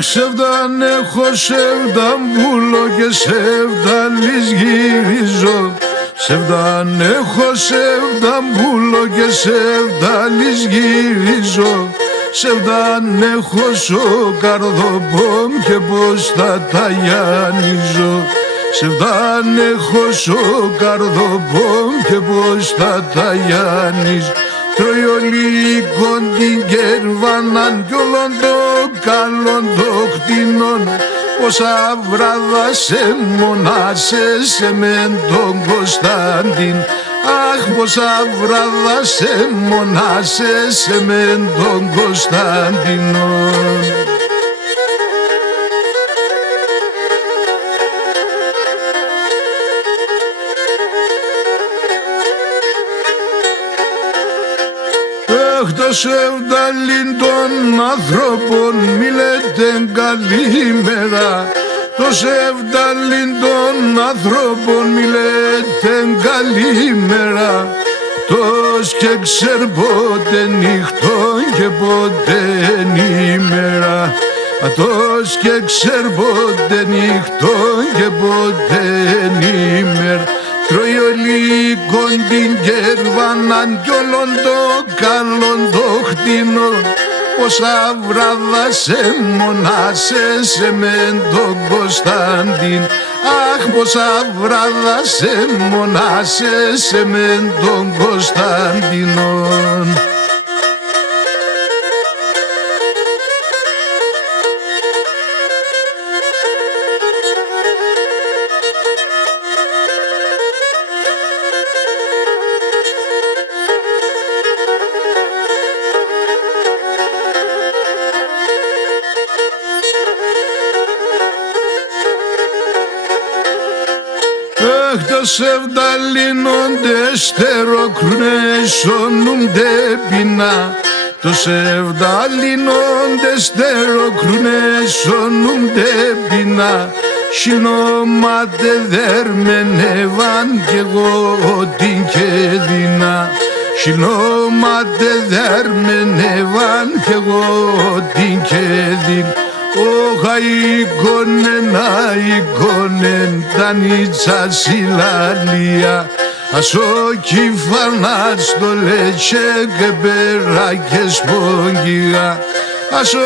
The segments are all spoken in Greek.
Σεβδαν έχω, σεβδαν πουλώ και σεβδαλής γυρίζω. Σεβδαν έχω, σεβδαν πουλώ και σεβδαλής γυρίζω. Σεβδαν έχω σο καρδοπόμ και πως θα τα γιανίζω. Σεβδαν έχω σο καρδοπόμ και πως θα τα γιανίζω. Τρώει ολίκον την κέρβαναν κι όλον το καλόν το κτηνόν. Πόσα βράδα σε μονάσεσαι μεν τον Κωνσταντίν. Αχ, πόσα βράδα σε μονάσεσαι μεν τον Κωνσταντίνο. Το σεβδαλήν των ανθρώπων μη λέτε καλημέρα. Το σεβδαλήν των ανθρώπων μη λέτε καλημέρα. Τος και ξέρ πότε νύχτον και πότε ημέρα. Τος και ξέρ πότε νύχτον και πότε ημέρα. Τρώει ολίκον την κέρβαναν κι όλον το καλόν το κτηνόν. Πόσα βράδα σε μονάσεσαι μεν τον Κωνσταντίν. Αχ, πόσα βράδα σε μονάσεσαι μεν τον Κωνσταντίνον. Το σεβδαλίνονται στεροκρουνέ σώνονται πεινά. Το σεβδαλίνονται στεροκρουνέ σώνονται πεινά. Σινόματε δερμενεύαν κι εγώ την κεδίνα. Σινόματε δερμενεύαν κι εγώ την κεδίνα. Όχα εικόνεν, αεικόνεν, τα νίτσα συλλαλία. Ασό κυφανάτ στο λέτσε και πέρα και σπόγγια. Ασό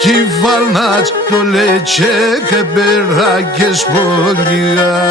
κυφανάτ στο λέτσε και πέρα και σπόγγια.